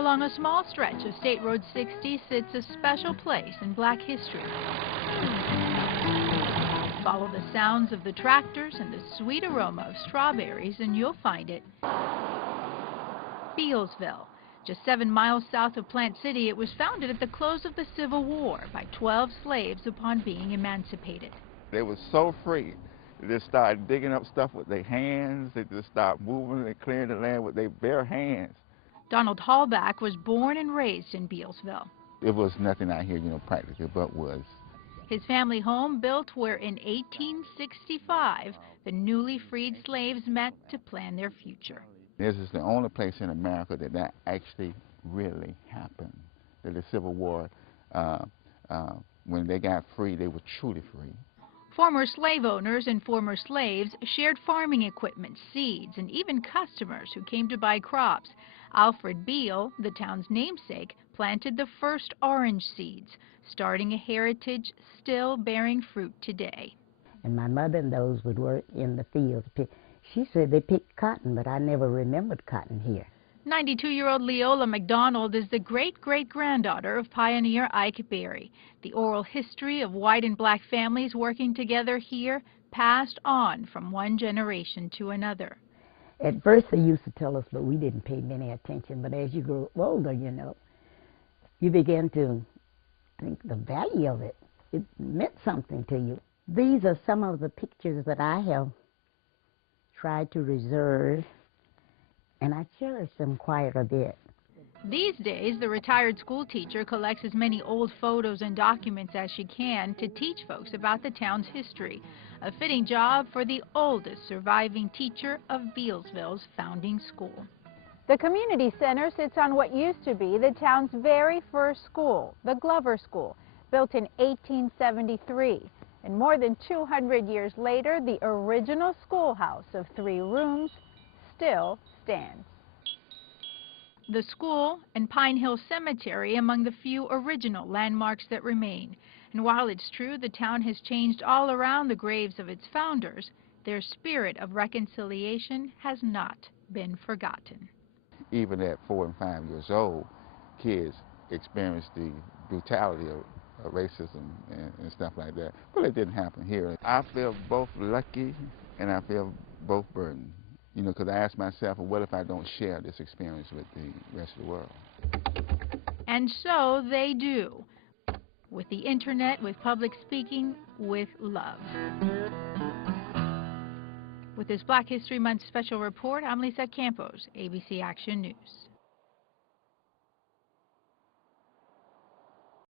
Along a small stretch of State Road 60 sits a special place in Black history. Follow the sounds of the tractors and the sweet aroma of strawberries and you'll find it. Bealsville. Just 7 miles south of Plant City, it was founded at the close of the Civil War by 12 slaves upon being emancipated. They were so free. They just started digging up stuff with their hands. They just started moving and clearing the land with their bare hands. Donald Hallback was born and raised in Bealsville. It was nothing out here, practically, but was. His family home built where in 1865 the newly freed slaves met to plan their future. This is the only place in America that actually really happened. That the Civil War, when they got free, they were truly free. Former slave owners and former slaves shared farming equipment, seeds, and even customers who came to buy crops. Alfred Beal, the town's namesake, planted the first orange seeds, starting a heritage still bearing fruit today. And my mother and those would work in the fields. She said they picked cotton, but I never remembered cotton here. 92-year-old Leola McDonald is the great-great-granddaughter of pioneer Ike Berry. The oral history of white and black families working together here passed on from one generation to another. At first they used to tell us, but we didn't pay any attention. But as you grow older, you begin to think the value of it. It meant something to you. These are some of the pictures that I have tried to reserve, and I cherish them quite a bit. These days, the retired school teacher collects as many old photos and documents as she can to teach folks about the town's history, a fitting job for the oldest surviving teacher of Bealsville's founding school. The community center sits on what used to be the town's very first school, the Glover School, built in 1873. And more than 200 years later, the original schoolhouse of 3 rooms still stands. The school and Pine Hill Cemetery among the few original landmarks that remain. And while it's true the town has changed all around the graves of its founders, their spirit of reconciliation has not been forgotten. Even at 4 and 5 years old, kids experience the brutality of racism and stuff like that. But it didn't happen here. I feel both lucky and I feel both burdened. Because I ask myself, well, what if I don't share this experience with the rest of the world? And so they do. With the internet, with public speaking, with love. With this Black History Month special report, I'm Lisa Campos, ABC Action News.